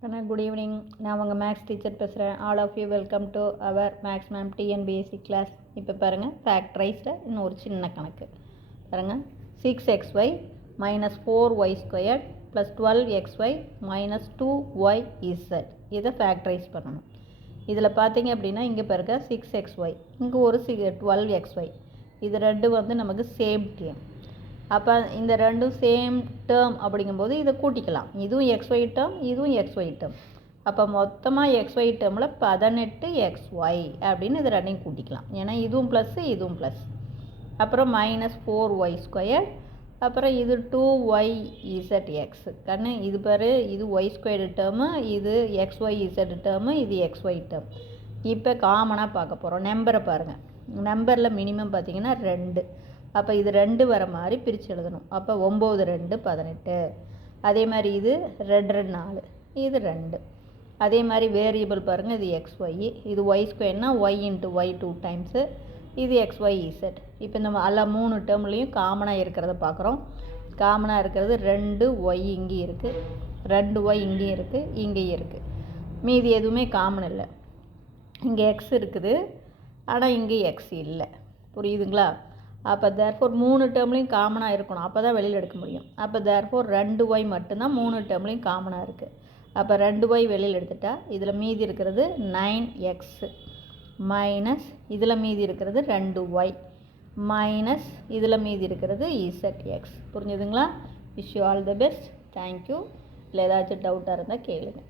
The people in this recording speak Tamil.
Good evening. நான் உங்கள் மேக்ஸ் டீச்சர் பேசுகிறேன். All of you welcome to our maths ma'am TNPSC class. இப்போ பாருங்கள், ஃபேக்டரைஸில் இன்னும் ஒரு சின்ன கணக்கு பாருங்கள். 6xy minus 4y² plus 12xy minus 2yz இதை ஃபேக்டரைஸ் பண்ணணும். இதில் பார்த்தீங்க அப்படின்னா இங்கே பாருங்க 6xy, இங்கே ஒரு 12xy, இது ரெண்டு வந்து நமக்கு சேம் டேர்ம். அப்போ இந்த ரெண்டும் சேம் டேர்ம் அப்படிங்கும்போது இதை கூட்டிக்கலாம். இதுவும் xy டேர்ம், இதுவும் xy டேர்ம். அப்போ மொத்தமாக xy டேர்மில் 18xy அப்படின்னு இது ரெண்டையும் கூட்டிக்கலாம். ஏன்னா இதுவும் ப்ளஸ்ஸு இதுவும் ப்ளஸ். அப்புறம் மைனஸ் 4y², அப்புறம் இது 2yzx. கண்ணு இது பாரு, இது y² டேர்மு, இது xyz டேர்மு, இது xy டேர்ம். இப்போ காமனாக பார்க்க போகிறோம். நம்பரை பாருங்கள். நம்பரில் மினிமம் பார்த்தீங்கன்னா 2. அப்போ இது 2 வர மாதிரி பிரித்து எழுதணும். அப்போ 9 2 18. அதே மாதிரி இது 2 2 4, இது 2. அதே மாதிரி வேரியபிள் பாருங்கள், இது xy, இது y²னா y இன்ட்டு y 2 டைம்ஸு, இது xyz. இப்போ இந்த எல்லா 3 டேர்ம்லேயும் காமனாக இருக்கிறத பார்க்குறோம். காமனாக இருக்கிறது 2y இங்கேயும் இருக்குது, 2y இங்கேயும் இருக்குது, இங்கேயும் இருக்குது. மீதி எதுவுமே காமன் இல்லை. இங்கே x இருக்குது, ஆனால் இங்கே x இல்லை. புரியுதுங்களா? அப்போ தேர்ஃபோர் 3 டேர்ம்லேயும் காமனாக இருக்கணும். அப்போ தான் வெளியில் எடுக்க முடியும். அப்போ தேர்ஃபோர் 2y மட்டும்தான் 3 டேர்ம்லேயும் காமனாக இருக்குது. அப்போ 2y வெளியில் எடுத்துட்டா இதில் மீதி இருக்கிறது 9x மைனஸ் இதில் மீதி இருக்கிறது 2y மைனஸ் இதில் மீதி இருக்கிறது zx. புரிஞ்சுதுங்களா? Wish you all the best. Thank you. இல்லை ஏதாச்சும் டவுட்டாக இருந்தால் கேளுங்கள்.